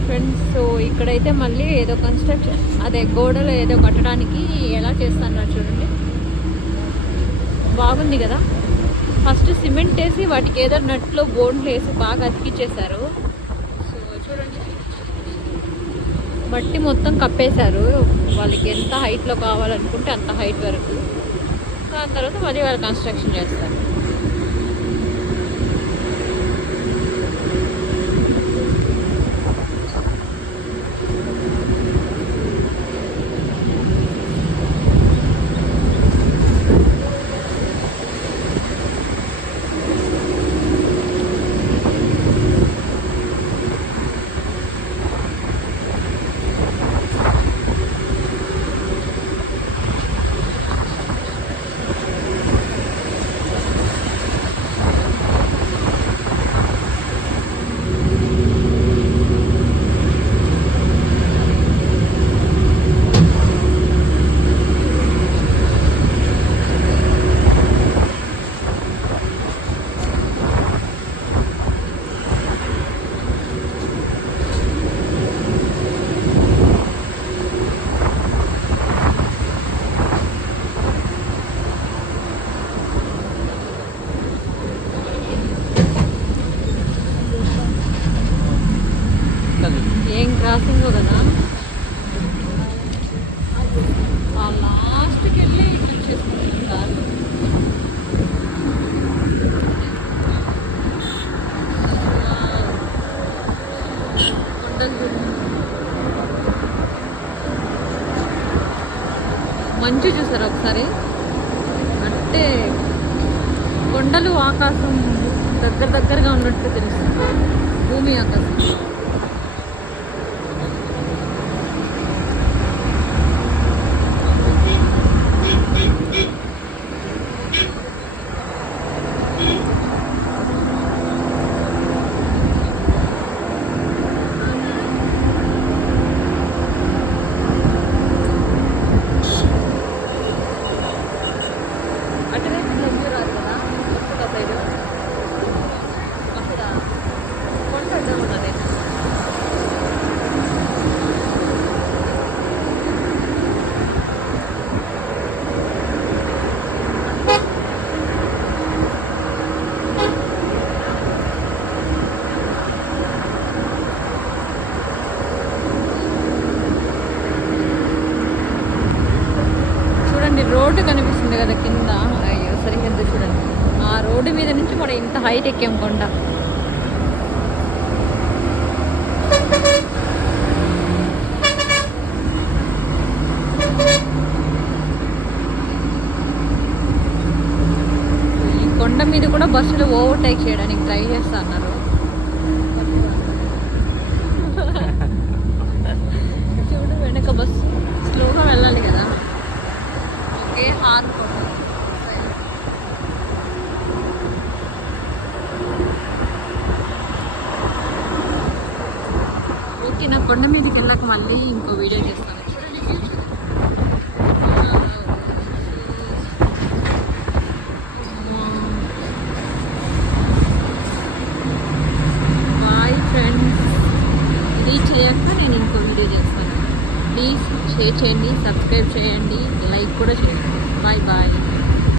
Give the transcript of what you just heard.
చూడండి friends. So ఇక్కడైతే మళ్ళీ ఏదో కన్స్ట్రక్షన్, అదే గోడలు ఏదో కట్టడానికి ఎలా చేస్తున్నారు చూడండి. బాగుంది కదా. ఫస్ట్ సిమెంట్ వేసి వాటికి ఏదో నట్లో బోన్లు వేసి బాగా అతికిచ్చేశారు. సో చూడండి, మట్టి మొత్తం కప్పేశారు. వాళ్ళకి ఎంత హైట్లో కావాలనుకుంటే అంత హైట్ వరకు. దాని తర్వాత మళ్ళీ వాళ్ళు కన్స్ట్రక్షన్ చేస్తారు. ఏం క్రాసింగ్ కదా. లాస్ట్కి వెళ్ళి ఇక్కడ చేసుకుంటారు. మంచు చూసారు ఒకసారి. అంటే కొండలు ఆకాశం దగ్గరగా ఉన్నట్టు తెలుస్తుంది. భూమి ఆకాశం. రోడ్డు కనిపిస్తుంది కదా కింద. అయ్యో సరిగ్గా చూడండి. ఆ రోడ్డు మీద నుంచి మనం ఇంత హైట్ ఎక్కాం కొండ. ఈ కొండ మీద కూడా బస్సులు ఓవర్టేక్ చేయడానికి ట్రై చేస్తా అన్నారు. చూడు వెనక బస్సు స్లోగా వెళ్ళాలి కదా. Horn okay. నా కొండ మీదకి వెళ్ళాక మళ్ళీ ఇంకో వీడియో చేస్తాను. Bye friends. రీచ్ అయ్యాక నేను ఇంకో వీడియో చేస్తాను. ప్లీజ్ షేర్ చేయండి, సబ్స్క్రైబ్ చేయండి, లైక్ కూడా చేయండి. Bye bye.